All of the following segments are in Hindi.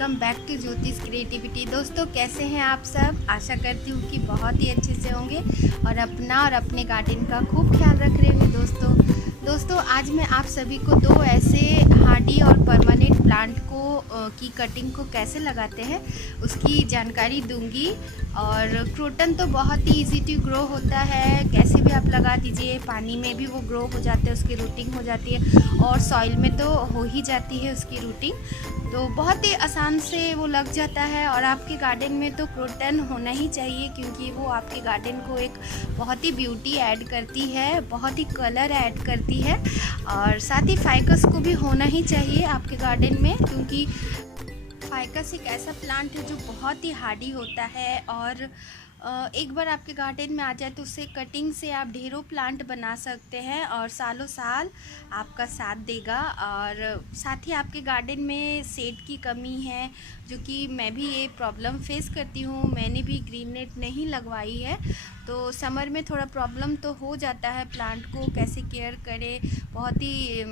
वेलकम बैक टू ज्योतिष क्रिएटिविटी। दोस्तों कैसे हैं आप सब? आशा करती हूँ कि बहुत ही अच्छे से होंगे और अपना और अपने गार्डन का खूब ख्याल रख रहे होंगे। दोस्तों आज मैं आप सभी को दो ऐसे हार्डी और परमानेंट प्लांट की कटिंग को कैसे लगाते हैं उसकी जानकारी दूंगी। और क्रोटन तो बहुत ही इजी टू ग्रो होता है, कैसे भी आप लगा दीजिए, पानी में भी वो ग्रो हो जाते हैं, उसकी रूटिंग हो जाती है और सॉइल में तो हो ही जाती है उसकी रूटिंग, तो बहुत ही आसान से वो लग जाता है। और आपके गार्डन में तो क्रोटन होना ही चाहिए क्योंकि वो आपके गार्डन को एक बहुत ही ब्यूटी ऐड करती है, बहुत ही कलर ऐड करती है। और साथ ही फाइकस को भी होना ही चाहिए आपके गार्डन में, क्योंकि फाइकस एक ऐसा प्लांट है जो बहुत ही हार्डी होता है और एक बार आपके गार्डन में आ जाए तो उससे कटिंग से आप ढेरों प्लांट बना सकते हैं और सालों साल आपका साथ देगा। और साथ ही आपके गार्डन में शेड की कमी है, जो कि मैं भी ये प्रॉब्लम फेस करती हूँ, मैंने भी ग्रीन नेट नहीं लगवाई है, तो समर में थोड़ा प्रॉब्लम तो हो जाता है, प्लांट को कैसे केयर करें, बहुत ही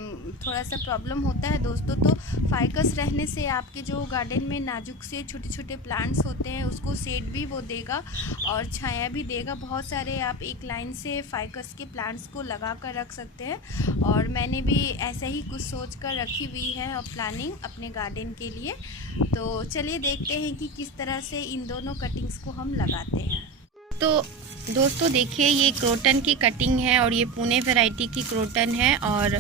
थोड़ा सा प्रॉब्लम होता है दोस्तों। तो फाइकस रहने से आपके जो गार्डन में नाजुक से छोटे छोटे प्लांट्स होते हैं उसको शेड भी वो देगा और छाया भी देगा। बहुत सारे आप एक लाइन से फाइकस के प्लांट्स को लगा कर रख सकते हैं और मैंने भी ऐसा ही कुछ सोच कर रखी हुई है और प्लानिंग अपने गार्डन के लिए। तो चलिए देखते हैं कि किस तरह से इन दोनों कटिंग्स को हम लगाते हैं। तो दोस्तों देखिए, ये क्रोटन की कटिंग है और ये पुणे वैरायटी की क्रोटन है और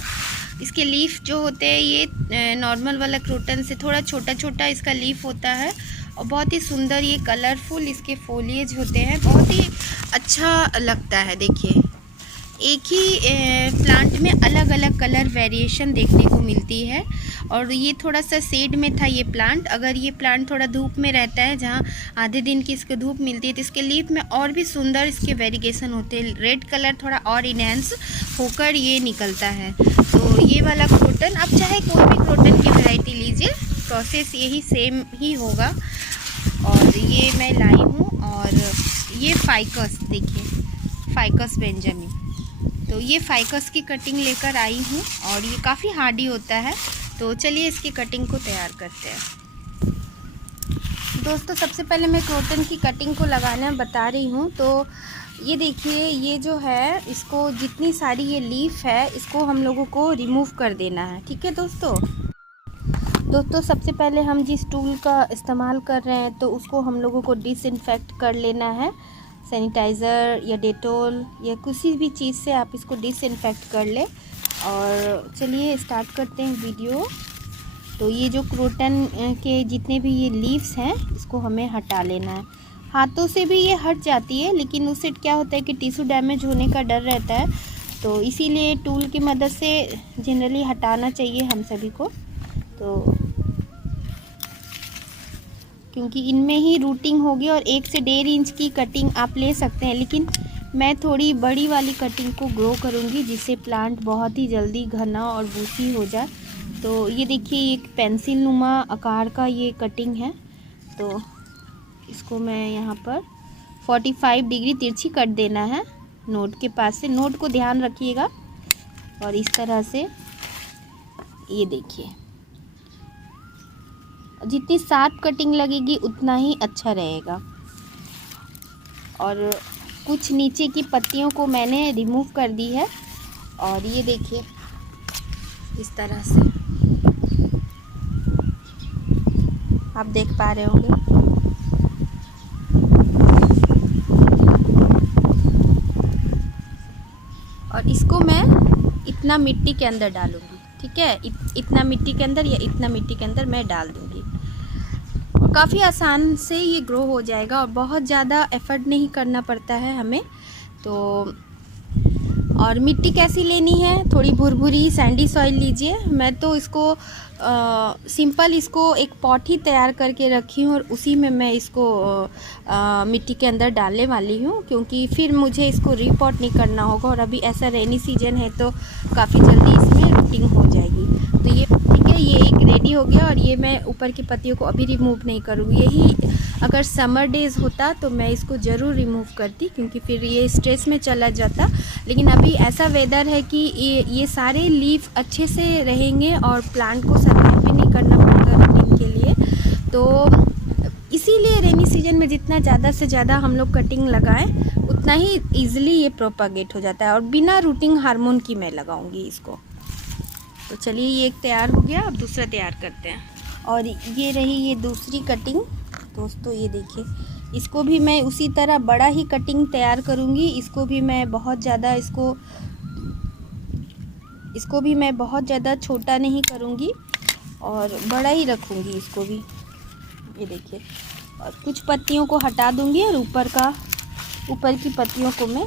इसके लीफ जो होते हैं ये नॉर्मल वाला क्रोटन से थोड़ा छोटा छोटा इसका लीफ होता है और बहुत ही सुंदर ये कलरफुल इसके फोलिएज होते हैं, बहुत ही अच्छा लगता है। देखिए, एक ही प्लांट में अलग अलग कलर वेरिएशन देखने को मिलती है और ये थोड़ा सा शेड में था ये प्लांट। अगर ये प्लांट थोड़ा धूप में रहता है, जहाँ आधे दिन की इसको धूप मिलती है, तो इसके लीफ में और भी सुंदर इसके वेरिएशन होते हैं, रेड कलर थोड़ा और इनहेंस होकर ये निकलता है। तो ये वाला क्रोटन, आप चाहे कोई भी क्रोटन की वैरायटी लीजिए, प्रोसेस यही सेम ही होगा। और ये मैं लाई हूँ और ये फाइकस, देखिए फाइकस बेंजामिन, तो ये फाइकस की कटिंग लेकर आई हूँ और ये काफ़ी हार्डी होता है। तो चलिए इसकी कटिंग को तैयार करते हैं। दोस्तों सबसे पहले मैं क्रोटन की कटिंग को लगाना बता रही हूँ। तो ये देखिए, ये जो है इसको जितनी सारी ये लीफ है इसको हम लोगों को रिमूव कर देना है, ठीक है दोस्तों सबसे पहले हम जिस टूल का इस्तेमाल कर रहे हैं तो उसको हम लोगों को डिसइंफेक्ट कर लेना है, सैनिटाइज़र या डेटोल या किसी भी चीज़ से आप इसको डिसइंफेक्ट कर ले। और चलिए स्टार्ट करते हैं वीडियो। तो ये जो क्रोटन के जितने भी ये लीव्स हैं इसको हमें हटा लेना है। हाथों से भी ये हट जाती है, लेकिन उससे क्या होता है कि टिश्यू डैमेज होने का डर रहता है, तो इसीलिए टूल की मदद से जनरली हटाना चाहिए हम सभी को। तो क्योंकि इनमें ही रूटिंग होगी और 1 से 1.5 इंच की कटिंग आप ले सकते हैं, लेकिन मैं थोड़ी बड़ी वाली कटिंग को ग्रो करूँगी जिससे प्लांट बहुत ही जल्दी घना और बूसी हो जाए। तो ये देखिए, एक पेंसिल नुमा आकार का ये कटिंग है, तो इसको मैं यहाँ पर 45 डिग्री तिरछी कट देना है नोट के पास से। नोट को ध्यान रखिएगा। और इस तरह से ये देखिए, जितनी शार्प कटिंग लगेगी उतना ही अच्छा रहेगा। और कुछ नीचे की पत्तियों को मैंने रिमूव कर दी है और ये देखिए इस तरह से आप देख पा रहे होंगे। और इसको मैं इतना मिट्टी के अंदर डालूंगी, ठीक है, इतना मिट्टी के अंदर या इतना मिट्टी के अंदर मैं डाल दूंगी। काफ़ी आसान से ये ग्रो हो जाएगा और बहुत ज़्यादा एफर्ट नहीं करना पड़ता है हमें। तो और मिट्टी कैसी लेनी है, थोड़ी भुरभुरी सैंडी सॉइल लीजिए। मैं तो इसको सिंपल इसको एक पॉट ही तैयार करके रखी हूँ और उसी में मैं इसको मिट्टी के अंदर डालने वाली हूँ, क्योंकि फिर मुझे इसको रीपॉट नहीं करना होगा। और अभी ऐसा रेनी सीजन है तो काफ़ी जल्दी इसमें रूटिंग हो जाएगी। तो ये ठीक है, ये एक रेडी हो गया और ये मैं ऊपर की पत्तियों को अभी रिमूव नहीं करूँगी। यही अगर समर डेज़ होता तो मैं इसको ज़रूर रिमूव करती, क्योंकि फिर ये स्ट्रेस में चला जाता। लेकिन अभी ऐसा वेदर है कि ये सारे लीफ अच्छे से रहेंगे और प्लांट को सर्वाइव भी नहीं करना पड़ेगा रूटिंग के लिए। तो इसीलिए रेनी सीजन में जितना ज़्यादा से ज़्यादा हम लोग कटिंग लगाएं उतना ही ईजिली ये प्रोपागेट हो जाता है। और बिना रूटिंग हार्मोन की मैं लगाऊंगी इसको। तो चलिए ये एक तैयार हो गया, अब दूसरा तैयार करते हैं। और ये रही ये दूसरी कटिंग दोस्तों, ये देखिए, इसको भी मैं उसी तरह बड़ा ही कटिंग तैयार करूँगी। इसको भी मैं बहुत ज़्यादा छोटा नहीं करूँगी और बड़ा ही रखूँगी इसको भी। ये देखिए, और कुछ पत्तियों को हटा दूँगी और ऊपर की पत्तियों को मैं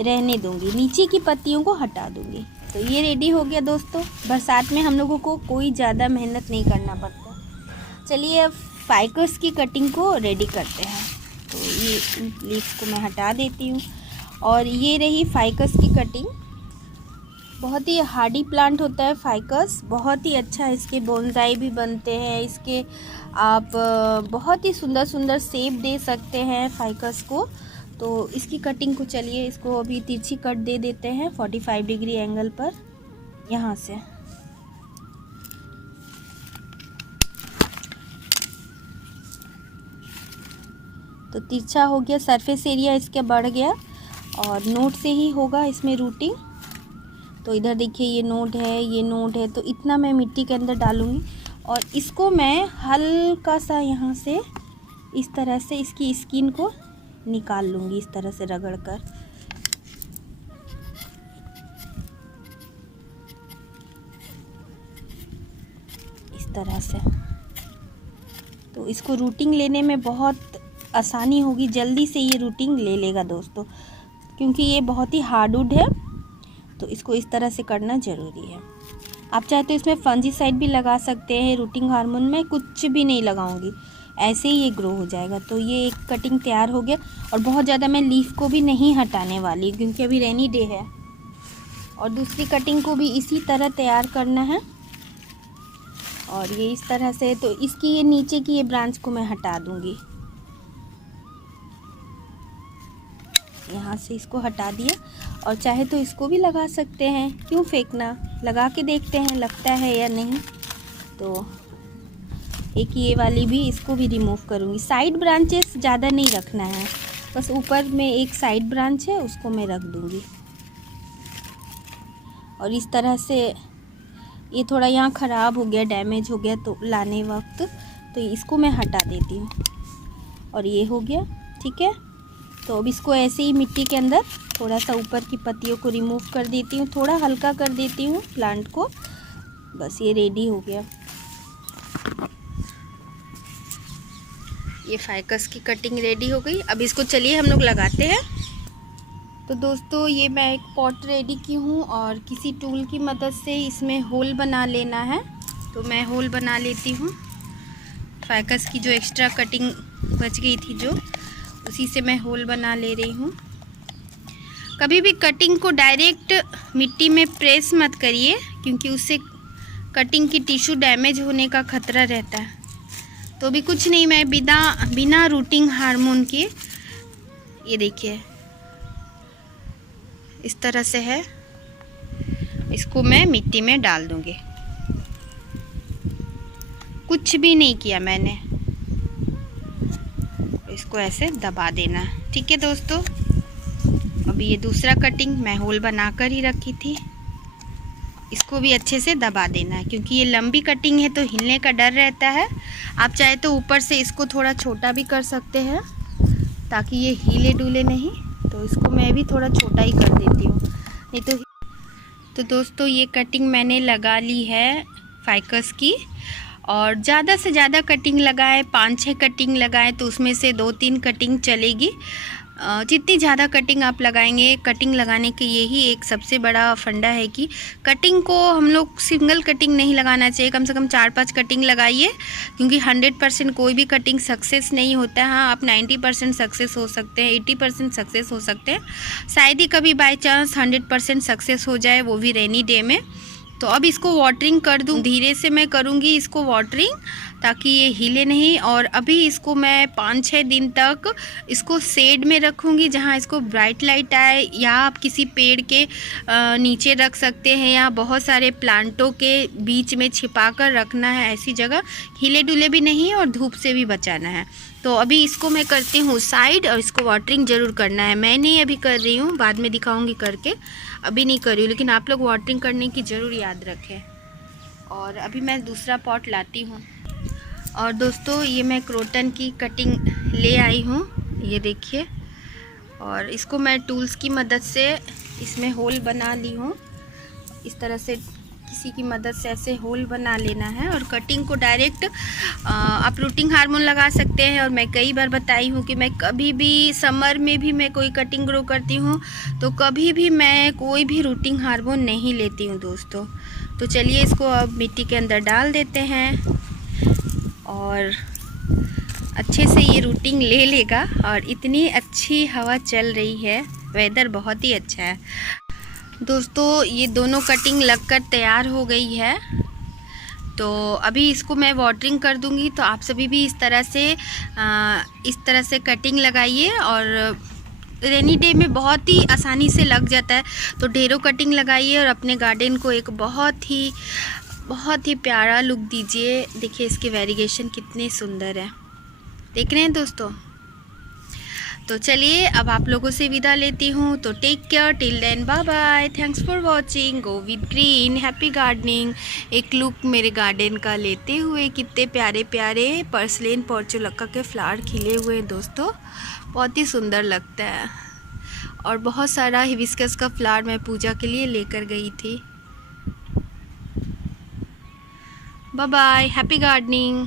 रहने दूँगी, नीचे की पत्तियों को हटा दूँगी। तो ये रेडी हो गया दोस्तों। बरसात में हम लोगों को कोई ज़्यादा मेहनत नहीं करना पड़ता। चलिए अब फाइकस की कटिंग को रेडी करते हैं। तो ये लीव्स को मैं हटा देती हूँ। और ये रही फाइकस की कटिंग। बहुत ही हार्डी प्लांट होता है फाइकस, बहुत ही अच्छा, इसके बोनसाई भी बनते हैं। इसके आप बहुत ही सुंदर सुंदर शेप दे सकते हैं फाइकस को। तो इसकी कटिंग को चलिए, इसको अभी तिरछी कट दे देते हैं 45 डिग्री एंगल पर यहाँ से। तो तिरछा हो गया, सरफेस एरिया इसका बढ़ गया और नोड से ही होगा इसमें रूटिंग। तो इधर देखिए ये नोड है, तो इतना मैं मिट्टी के अंदर डालूँगी और इसको मैं हल्का सा यहाँ से इस तरह से इसकी स्किन को निकाल लूँगी, इस तरह से रगड़ कर। इस तरह से तो इसको रूटिंग लेने में बहुत आसानी होगी, जल्दी से ये रूटिंग ले लेगा दोस्तों, क्योंकि ये बहुत ही हार्डवुड है। तो इसको इस तरह से करना ज़रूरी है। आप चाहे तो इसमें फंजीसाइड भी लगा सकते हैं। रूटिंग हार्मोन में कुछ भी नहीं लगाऊंगी, ऐसे ही ये ग्रो हो जाएगा। तो ये एक कटिंग तैयार हो गया और बहुत ज़्यादा मैं लीफ को भी नहीं हटाने वाली क्योंकि अभी रेनी डे है। और दूसरी कटिंग को भी इसी तरह तैयार करना है और ये इस तरह से। तो इसकी ये नीचे की ये ब्रांच को मैं हटा दूँगी, यहाँ से इसको हटा दिया। और चाहे तो इसको भी लगा सकते हैं, क्यों फेंकना, लगा के देखते हैं लगता है या नहीं। तो एक ये वाली भी, इसको भी रिमूव करूँगी। साइड ब्रांचेस ज़्यादा नहीं रखना है, बस ऊपर में एक साइड ब्रांच है उसको मैं रख दूँगी। और इस तरह से ये थोड़ा यहाँ ख़राब हो गया, डैमेज हो गया तो लाने वक्त, तो इसको मैं हटा देती हूँ। और ये हो गया, ठीक है। तो अब इसको ऐसे ही मिट्टी के अंदर थोड़ा सा ऊपर की पत्तियों को रिमूव कर देती हूँ, थोड़ा हल्का कर देती हूँ प्लांट को। बस ये रेडी हो गया। ये फाइकस की कटिंग रेडी हो गई। अब इसको चलिए हम लोग लगाते हैं। तो दोस्तों ये मैं एक पॉट रेडी की हूँ और किसी टूल की मदद से इसमें होल बना लेना है। तो मैं होल बना लेती हूँ। फाइकस की जो एक्स्ट्रा कटिंग बच गई थी जो, उसी से मैं होल बना ले रही हूँ। कभी भी कटिंग को डायरेक्ट मिट्टी में प्रेस मत करिए, क्योंकि उससे कटिंग की टिश्यू डैमेज होने का खतरा रहता है। तो अभी कुछ नहीं, मैं बिना रूटिंग हार्मोन के, ये देखिए इस तरह से है, इसको मैं मिट्टी में डाल दूँगी। कुछ भी नहीं किया मैंने, इसको ऐसे दबा देना, ठीक है दोस्तों। अभी ये दूसरा कटिंग मैं होल बनाकर ही रखी थी, इसको भी अच्छे से दबा देना है, क्योंकि ये लंबी कटिंग है तो हिलने का डर रहता है। आप चाहे तो ऊपर से इसको थोड़ा छोटा भी कर सकते हैं ताकि ये हिले डुले नहीं। तो इसको मैं भी थोड़ा छोटा ही कर देती हूँ, नहीं तो दोस्तों ये कटिंग मैंने लगा ली है फाइकस की। और ज़्यादा से ज़्यादा कटिंग लगाए, 5-6 कटिंग लगाए तो उसमें से 2-3 कटिंग चलेगी। जितनी ज़्यादा कटिंग आप लगाएंगे, कटिंग लगाने के यही एक सबसे बड़ा फंडा है कि कटिंग को हम लोग सिंगल कटिंग नहीं लगाना चाहिए, कम से कम 4-5 कटिंग लगाइए, क्योंकि 100% कोई भी कटिंग सक्सेस नहीं होता है। हाँ, आप 90% सक्सेस हो सकते हैं, 80% सक्सेस हो सकते हैं, शायद ही कभी बाई चांस 100% सक्सेस हो जाए, वो भी रेनी डे में। तो अब इसको वाटरिंग कर दूँ, धीरे से मैं करूँगी इसको वाटरिंग, ताकि ये हिले नहीं। और अभी इसको मैं 5-6 दिन तक इसको शेड में रखूँगी, जहाँ इसको ब्राइट लाइट आए, या आप किसी पेड़ के नीचे रख सकते हैं, या बहुत सारे प्लांटों के बीच में छिपा कर रखना है ऐसी जगह, हिले डुले भी नहीं और धूप से भी बचाना है। तो अभी इसको मैं करती हूँ साइड, और इसको वाटरिंग ज़रूर करना है। मैं नहीं अभी कर रही हूँ, बाद में दिखाऊँगी करके, अभी नहीं कर रही हूँ, लेकिन आप लोग वाटरिंग करने की ज़रूर याद रखें। और अभी मैं दूसरा पॉट लाती हूँ। और दोस्तों ये मैं क्रोटन की कटिंग ले आई हूँ, ये देखिए। और इसको मैं टूल्स की मदद से इसमें होल बना ली हूँ। इस तरह से किसी की मदद से ऐसे होल बना लेना है। और कटिंग को डायरेक्ट आप रूटिंग हार्मोन लगा सकते हैं। और मैं कई बार बताई हूँ कि मैं कभी भी समर में भी मैं कोई कटिंग ग्रो करती हूँ तो कभी भी मैं कोई भी रूटिंग हार्मोन नहीं लेती हूँ दोस्तों। तो चलिए इसको अब मिट्टी के अंदर डाल देते हैं और अच्छे से ये रूटिंग ले लेगा। और इतनी अच्छी हवा चल रही है, वेदर बहुत ही अच्छा है दोस्तों। ये दोनों कटिंग लगकर तैयार हो गई है। तो अभी इसको मैं वाटरिंग कर दूंगी। तो आप सभी भी इस तरह से कटिंग लगाइए। और रेनी डे में बहुत ही आसानी से लग जाता है, तो ढेरों कटिंग लगाइए और अपने गार्डन को एक बहुत ही प्यारा लुक दीजिए। देखिए इसके वेरिएशन कितने सुंदर है, देख रहे हैं दोस्तों। तो चलिए अब आप लोगों से विदा लेती हूँ। तो take care, till then bye bye, thanks for watching, go with green, happy gardening. एक लुक मेरे गार्डन का लेते हुए, कितने प्यारे प्यारे पर्सलेन पोर्चुलक्का के फ्लावर खिले हुए हैं दोस्तों, बहुत ही सुंदर लगता है। और बहुत सारा हिबिस्कस का फ्लावर मैं पूजा के लिए लेकर गई थी। Bye bye, happy gardening.